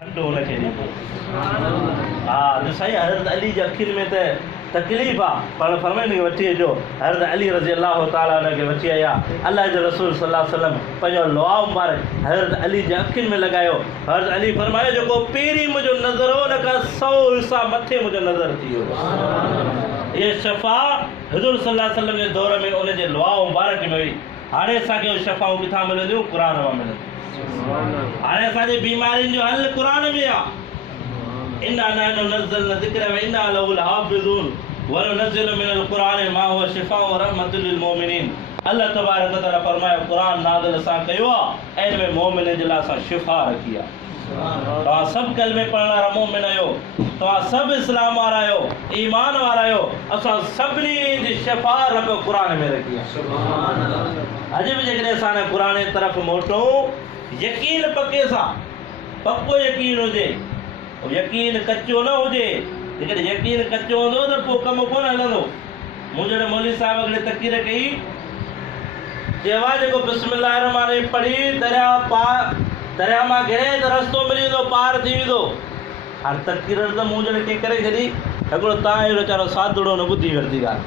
ठंडो हुनखे ॾिबो। हा त साईं हज़रत अली जे अखियुनि में त तकलीफ़ आहे, पाण फरमाइनि खे वठी अचो। हज़रत अली रज़ी अल्लाह ताला हुनखे वठी आया। अल्लाह जो रसूल सल्लल्लाहु अलैहि वसल्लम पंहिंजो लुआ मुबारक हज़रत अली जे अखियुनि में लॻायो। हज़रत अली फरमायो जेको पहिरीं मुंहिंजो नज़र हो उन खां 100 हिसा मथे मुंहिंजो नज़र थी वियो। इहा शफ़ा हज़ूर सल्लल्लाहु अलैहि वसल्लम जे दौर में उनजे लुआ मुबारक में हुई। हाणे असांखे उहे शफ़ाऊं किथां मिलंदियूं? क़ुर मां मिलंदियूं। हाणे असांजी बीमारियुनि जो हल क़ुर में आहे। इन्ना नहनु नज़्ज़लना ज़िक्र व इन्ना लहु लहाफ़िज़ून व नुनज़्ज़िलु मिनल क़ुरआनि मा हुवा शिफ़ाउन व रहमतुल लिल मोमिनीन। अल्लाह तबारक व तआला फरमायो क़ुरान नाज़िल असां कयो आहे ऐं हिन में मोमिन जे लाइ असां शिफ़ा रखी आहे। तव्हां सभु कलमे पढ़ण वारा मोमिन आहियो, तव्हां सभु इस्लाम वारा आहियो, ईमान वारा आहियो। असां सभिनी जी शिफ़ा रब क़ुर में रखी आहे। अॼु बि जेकॾहिं असां क़ुर जे तरफ़ मोटूं यकीन पके सां, पको यकीन हुजे, यकीन कचो न हुजे। जेकॾहिं यकीन कचो हूंदो त पोइ कमु कोन हलंदो। मुंहिंजे मौलवी साहिब हिकिड़े तक़रीर कई, चयो जेको बिस्मिल्लाह रहमान रहीम पढ़ी दरिया मां घिरे त रस्तो मिली वेंदो, पार थी वेंदो। हाणे तक़रीर त मूं ॼण कीअं करे छॾी। हिकिड़ो तव्हां अहिड़ो वीचारो सादड़ो न ॿुधी वरिती ॻाल्हि।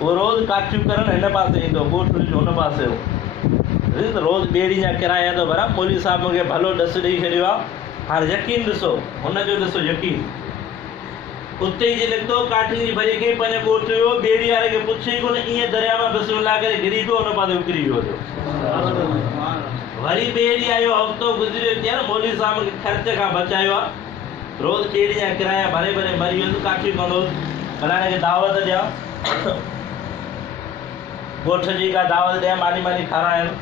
उहो रोज़ु काठियूं करण हिन पासे ईंदो, ॻोठ हुन पासे हो, रोज़ ॿेड़ी जा किराया थो भरा। मौलवी साहिब मूंखे भलो ॾस ॾेई छॾियो आहे। हाणे यकीन ॾिसो, हुनजो ॾिसो यकीन। उते ई निकितो, काठियुनि जी भरी कई, पंहिंजो ॻोठ वियो, ॿेड़ी वारे खे पुछे कोन, ईअं दरिया मां बिस्मिल्लाह करे घिरी पियो, हुन पासे उकिरी वियो। वरी ॿेड़ी आयो, हफ़्तो गुज़रियो, चयो मौलवी साहिब खे ख़र्च खां बचायो आहे। रोज़ ॿेड़ी जा किराया भरे भरे मरी वेंदो, काठियूं कंदो। भला हिनखे दावत ॾियां, ॻोठ जी का दावत ॾियां, मानी मानी खाराइनि।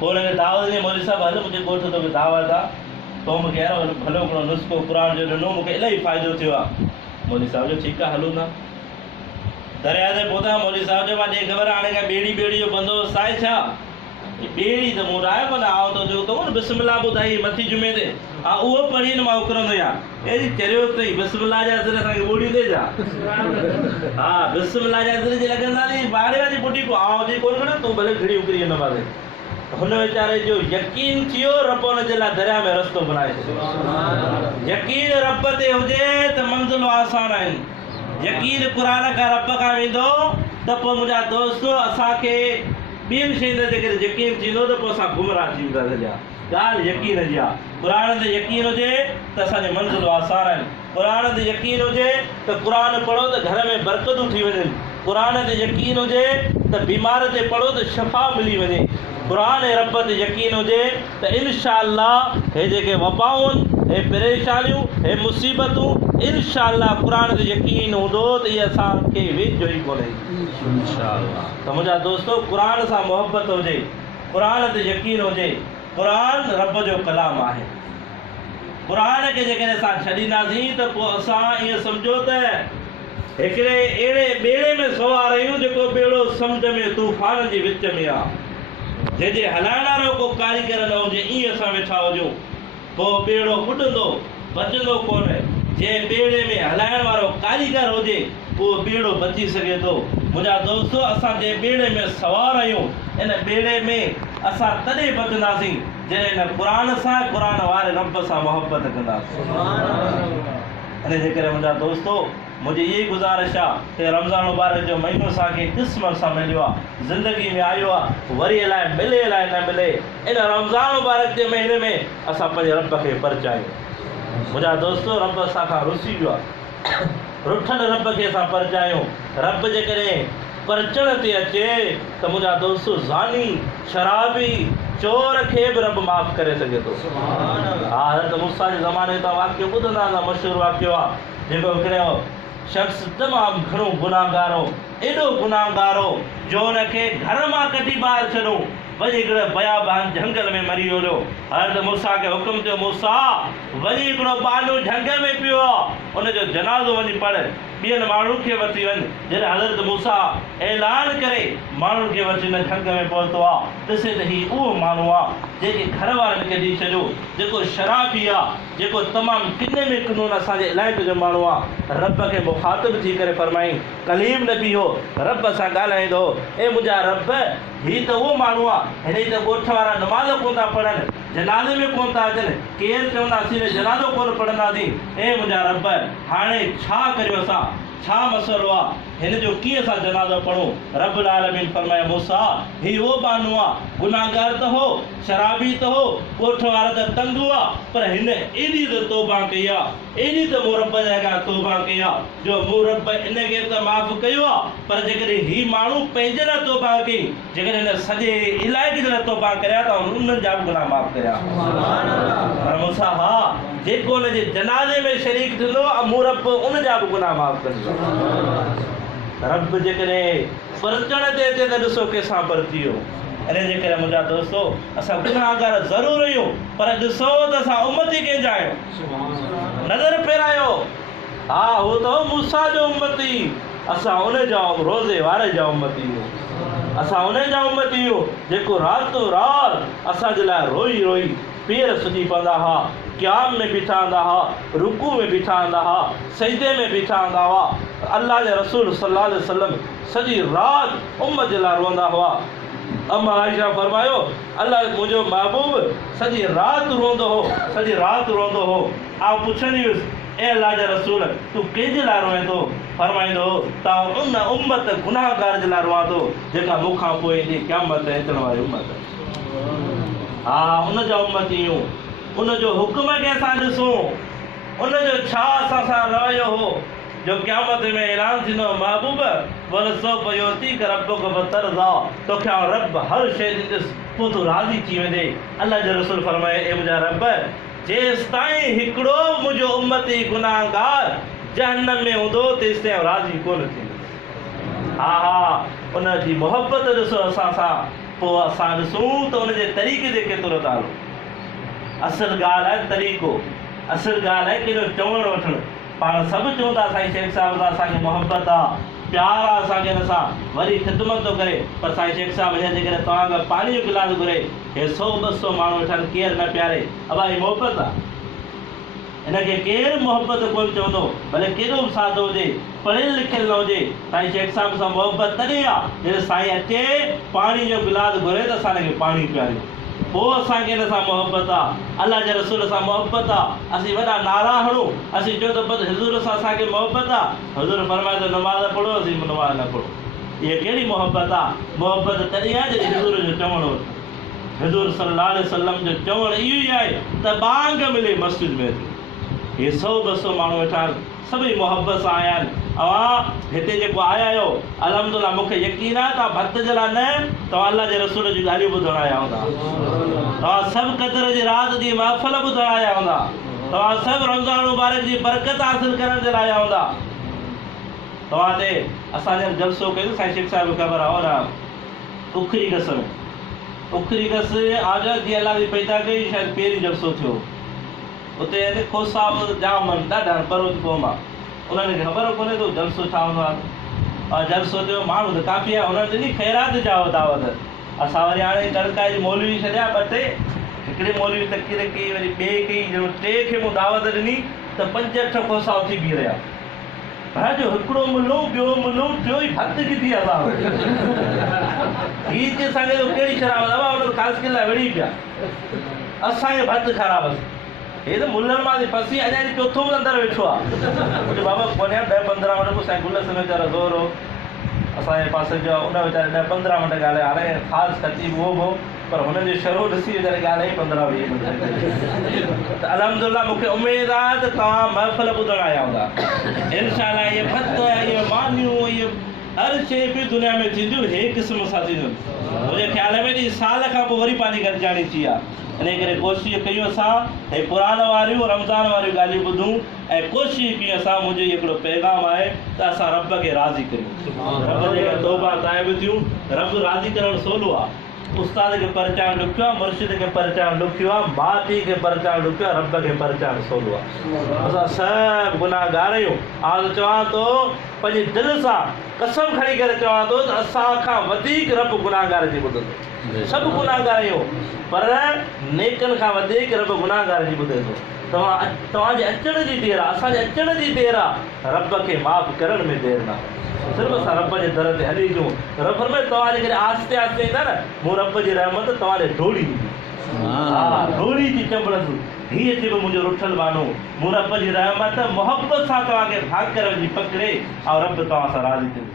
पोइ हुनखे दावत ॾिनी, मौलवी साहिब हल मुंहिंजे ॻोठ तोखे दावत आहे, तो मूंखे अहिड़ो भलो हिकिड़ो नुस्ख़ो क़ुर जो ॾिनो, मूंखे इलाही फ़ाइदो थियो आहे। मौलवी साहिब जो ठीकु आहे, हलूं था। दरिया ते पहुता, मौलवी साहिब जो मां ॾे ख़बर हाणे का ॿेड़ी जो बंदोबस्तु आहे छा? ॿेड़ी त मूं ठाहियो कोन, आउं त जेको न बिस्मिल्लाह ॿुधाई मथी जुमे ते, हा उहो पढ़ी न मां उकिरंदो आहियां। अहिड़ी चरियो अथई, बिस्मिल्लाह जा असर असांखे ॿोड़ींदे छा? हा बिस्मिल्लाह जा असर जे लॻंदा नी ॿाहिरि वारी ॿुधी को आउं जी कोन न, तूं भले घिड़ी उकिरी हिन पासे। हुन वीचारे जो यकीन थियो, रब हुनजे लाइ दरिया में रस्तो बनाए छॾियो। यकीन रब ते हुजे त मंज़िलूं आसान आहिनि। यकीन क़ुर खां रब खां वेंदो त पोइ मुंहिंजा दोस्त असांखे ॿियनि शयुनि ते जेकॾहिं यकीन थींदो त पोइ असां गुमराह थी था सघिया। ॻाल्हि यकीन जी आहे। क़ुर ते यकीन हुजे त असांजी मंज़िलूं आसान आहिनि। क़ुर ते यकीन हुजे त क़ुर पढ़ो त घर में बरकतूं थी वञनि। क़ुर ते यकीन हुजे त बीमार ते पढ़ो त शफ़ा मिली वञे। क़ुर रब ते यकीन हुजे त इंशाअल्लाह हे जेके वबाऊं, हे परेशानियूं, हे मुसीबतूं, इंशाअल्लाह क़ुर ते यकीन हूंदो त इहे असांखे वेझो ई कोन्हे इंशाअल्लाह। त मुंहिंजा दोस्तो, क़ुर सां मोहबत हुजे, क़ुर ते यकीन हुजे। क़ुर रब जो कलाम आहे। क़ुर खे जेकॾहिं असां छॾींदासीं त पोइ असां ईअं सम्झो त हिकिड़े अहिड़े ॿेड़े में सवार आहियूं जेको ॿेड़ो समुंड में तूफ़ान जे विच में आहे, जंहिंजे हलाइण वारो को कारीगर न हुजे, ईअं असां वेठा हुजूं, पोइ ॿेड़ो ॿुॾंदो, बचंदो कोन। जंहिं ॿेड़े में हलाइण वारो कारीगर हुजे उहो ॿेड़ो बची सघे थो। मुंहिंजा दोस्तो, असां जंहिं ॿेड़े में सवार आहियूं, इन ॿेड़े में असां तॾहिं बचंदासीं जॾहिं हिन क़ुर सां, क़ुर वारे रब सां मोहबत कंदासीं। इन जे करे मुंहिंजा दोस्तो, मुंहिंजी इहा गुज़ारिश आहे त रमज़ान मुबारक जो महीनो असांखे क़िस्मत सां मिलियो आहे, ज़िंदगी में आयो आहे, वरी अलाए मिले अलाए न मिले। इन रमज़ान मुबारक जे महीने में असां पंहिंजे रब खे परचायूं। मुंहिंजा दोस्तो, रब असां खां रुसी वियो आहे, रुठल रब खे असां परचायूं। रब जेकॾहिं परचण ते अचे त मुंहिंजा दोस्तो, ज़ानी, शराबी, चोर खे बि रब माफ़ करे सघे थो। हा हज़रत मूसा जे ज़माने तां वाक़ियो ॿुधंदा हूंदा, मशहूरु वाक़ियो आहे, जेको हिकिड़ो शख़्स तमामु घणो गुनाहगार हो, एॾो गुनाहगार हो जो हुनखे घर मां कढी ॿाहिरि छॾो, वञी हिकिड़े बयाबान झंगल में मरी वियो। हज़रत मूसा खे हुकुम थियो, मूसा वञी हिकिड़ो बानो झंगल में पियो आहे, उनजो जनाज़ो वञी पढ़, ॿियनि माण्हुनि खे वठी वञ। जॾहिं हज़रत मूसा ऐलान करे माण्हुनि खे वठी हिन झंग में पहुतो आहे, ॾिसे त हीउ उहो माण्हू आहे जेके घर वारनि कढी छॾियो, जेको शराबी आहे, जेको तमामु किने में किनून असांजे इलाइक़े जो माण्हू आहे। रब खे मुखातिब थी करे फरमाई, कलीम नबी हो, रब सां ॻाल्हाईंदो, ए मुंहिंजा रब, हीउ त उहो माण्हू आहे, हिन त ॻोठ वारा नमाज़ कोन था पढ़नि, जनाज़े में कोन था अचनि, केरु चवंदासीं जनाज़ो कोन पढ़ंदासीं, ए मुंहिंजा रब हाणे छा करियो असां, छा मसइलो आहे, हिन जो कीअं असां जनाज़ो पढ़ूं। रब्बुल आलमीन फरमाया मूसा ही उहो बानो आहे, गुनाहगार त हो, शराबी त हो, ॻोठ वारा त तंग हुआ, पर हिन एॾी त तौबा कई आहे, एॾी त मूं रब जे अॻियां तौबा कई आहे जो मूं रब इनखे त माफ़ कयो आहे। पर जेकॾहिं ही माण्हू पंहिंजे लाइ तौबा कई, जेकॾहिं हिन सॼे इलाइक़े जे लाइ तौबा करिया त उन्हनि जा बि गुनाह माफ़ करिया। पर मूंसां हा, जेको हुनजे जनाज़े में शरीक थींदो मूं रब उन जा बि गुनाह माफ़ कंदो। रब जेकॾहिं परचण ते अचे त ॾिसो कंहिंसां परची वियो। इन जे करे मुंहिंजा दोस्तो, असां गुनाहगार ज़रूरु आहियूं, पर ॾिसो त असां उम्मती कंहिंजा आहियूं। नज़र फेरायो, हा उहो त हो मूसा जो उम्मती, असां उन जा रोज़े वारे जा उम्मती आहियूं। असां उन जा उम्मती आहियूं जेको रातो राति असांजे लाइ रोई रोई पेर सुॼी पवंदा हुआ, क़याम में बीठा हूंदा हुआ, रुकू में बीठा हूंदा हुआ, सजदे में बीठा हूंदा हुआ। अल्लाह जे रसूल सल्लल्लाहु अलैहि वसल्लम सॼी राति उम्मत जे लाइ रोंदा हुआ। अम्मा आयशा फरमायो, अल्लाह मुंहिंजो महबूब सॼी राति रोंदो हो, सॼी राति रोंदो हो। आउं पुछंदी हुयुसि, ए अल्लाह जा रसूल तूं कंहिंजे लाइ रोए थो? फरमाईंदो हो त उन उम्मत गुनाहगार जे लाइ रोआं थो जेका मूंखां पोइ ईंदी क़यामत अचण वारी उम्मत। हा उन जा उम्मती आहियूं, उन जो हुकुम खे असां ॾिसूं, उन जो छा असां सां रवैयो हो जो क़यामत में ऐलान थींदो, महबूब वलसौफ युअतीक रब्बुक फतरज़ा, तोखे आउं रब हर शइ ॾींदुसि पोइ तूं राज़ी थी वेंदे। अल्लाह जो रसूल फरमाए, ए मुंहिंजा रब जेसि ताईं हिकिड़ो मुंहिंजो उम्मती गुनाहगार जहन्नम में हूंदो तेसि ताईं राज़ी कोन थींदुसि। हा हा, उन जी मोहबत ॾिसो असां सां, पोइ असां ॾिसूं त उनजे तरीक़े ते केतिरो था हलूं। असुल ॻाल्हि आहे तरीक़ो, असुल ॻाल्हि आहे कहिड़ो चवणु वठणु। पाण सभु चऊं था साईं शेख साहिब सां असांखे मोहबत आहे, प्यार आहे असांखे हिन सां, वरी ख़िदमत थो करे। पर साईं शेख साहिब हिन जे करे तव्हां खां पाणी जो गिलास घुरे, हे 100-200 माण्हू वेठा आहिनि, केरु न प्यारे। अबा ही मोहबत आहे, हिनखे केरु मोहबत कोन चवंदो, भले केॾो बि सादो हुजे, पढ़ियलु लिखियलु न हुजे। साईं शेख साहिब सां मोहबत तॾहिं आहे जॾहिं साईं अचे पाणी जो गिलास घुरे त असां हिनखे पाणी पीआरियूं, पोइ असांखे हिन सां मोहबत आहे। अल्लाह जे रसूल सां मोहबत आहे, असीं वॾा नारा हणूं, असीं चऊं त बसि हुज़ूर सां असांखे मोहबत आहे। हुज़ूर फरमाए त नमाज़ पढ़ो, असीं नमाज़ न पढ़ो। इहा कहिड़ी मोहबत आहे? मोहबत तॾहिं आहे जॾहिं हुज़ूर जो चवणु, हुज़ूर सल्लल्लाहु अलैहि वसल्लम जो चवणु इहो ई आहे त बांग मिले मस्जिद में अचो। हे 100-200 माण्हू वेठा आहिनि, सभई मोहबत सां आया आहिनि। अवां हिते जेको आया आहियो, अलहमदुलिल्लाह मूंखे यकीन आहे तव्हां भक्त जे लाइ न, तव्हां अल्लाह जे रसूल जी ॻाल्हियूं ॿुधण आया हूंदा, तव्हां सभु क़दर जी राति जी महफ़िल ॿुधण आया हूंदा, तव्हां सभु रमज़ान मुबारक जी बरकत हासिल करण जे लाइ आया हूंदा। तव्हां ते असांजे जलसो कयूं, साईं शेख साहिब ख़बर आहे न, उखरी गस में, उखरी गस आज़ाद जी अलाह जी पैदा कई, शायदि पहिरीं जलसो थियो उते। खोसा जाम आहिनि, ॾाढा बरोज क़ौम आहे, उन्हनि खे ख़बर कोन्हे थो जलसो छा हूंदो आहे। और जलसो थियो, माण्हू त काफ़ी आहे, हुननि ॾिनी ख़ैरात चयो दावत। असां वरी हाणे कड़काई जी मौलवी छॾिया ॿ टे, हिकिड़े मौलवी तकीर कई, वरी ॿिए कई, ॼणो टे खे मूं दावत ॾिनी त 5-8 खोसा उथी बीह रहिया। भला जो हिकिड़ो मिलूं, ॿियो मिलूं, टियों ई भत किथी असां हीअ चए असांखे कहिड़ी शराबत आहे, हुन ख़ासि के लाइ वेड़ी पिया, असांखे भत ख़राबु। हे त मुलनि मां फसी अञा चोथों बि अंदरि वेठो आहे। मुंहिंजो बाबा कोन्हे 10-15 मिंट पोइ साईं गुल सिंह वीचारो ज़ोर हो असांजे पासे जो, उन वीचारे 10-15 मिंट ॻाल्हाए। हाणे ख़ासि ख़तीब उहो हो, पर हुननि जो शरो ॾिसी वीचारे ॻाल्हाई 15-20 मिंट। त अलहमदुलिल्लाह मूंखे उमेदु आहे त तव्हां महफ़िल ॿुधण आया हूंदा। इनशाअल्लाह इहे भत, इहे मानियूं, इहे हर शइ बि दुनिया में थींदियूं, हे क़िस्म सां थींदियूं। मुंहिंजे ख़्याल में ॾी साल खां पोइ वरी पंहिंजी गॾिजाणी थी आहे। इन करे कोशिशि कयूं असां हे क़ुरान वारियूं रमज़ान वारियूं ॻाल्हियूं ॿुधूं, ऐं कोशिशि कयूं असां, मुंहिंजो हिकिड़ो पैगाम आहे त असां रब खे राज़ी करियूं, रब जे तौबा ताइब थियूं। रब राज़ी करणु सवलो आहे, उस्ताद खे परिचाइणु ॾुखियो आहे, मुर्शिद खे परिचाइणु ॾुखियो आहे, माउ पीउ खे परिचाइणु ॾुखियो आहे, रब खे परिचाइणु सवलो आहे। असां सभु गुनाहगार आहियूं। आउं चवां थो पंहिंजे दिलि सां कसम खणी करे चवां थो त असांखां वधीक रब गुनाहगार जी ॿुधंदो। सभु गुनाहगार आहियूं, पर नेकनि खां वधीक रब गुनाहगार जी ॿुधे थो। तव्हांजे अचण जी देरि आहे, असांजे अचण जी देरि आहे, रब खे माफ़ करण में देरि न आहे। सिर्फ़ु असां रब जे दर ते हली अचूं। रब में तव्हांजे करे आस्ते आस्ते ईंदा न, मूं रब जी रहमत तव्हां ॾे ढोड़ी ईंदी। हाँ थोड़ी सी चंबड़स ही अचे भी मुझे रुठल मानो मूं रब जी रहमत मोहब्बत सां तव्हांखे भाग करे वञी पकड़े और रब तव्हां सां राज़ी थिए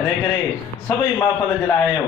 इन करे सभई महफ़िल जे लाइ आहियो।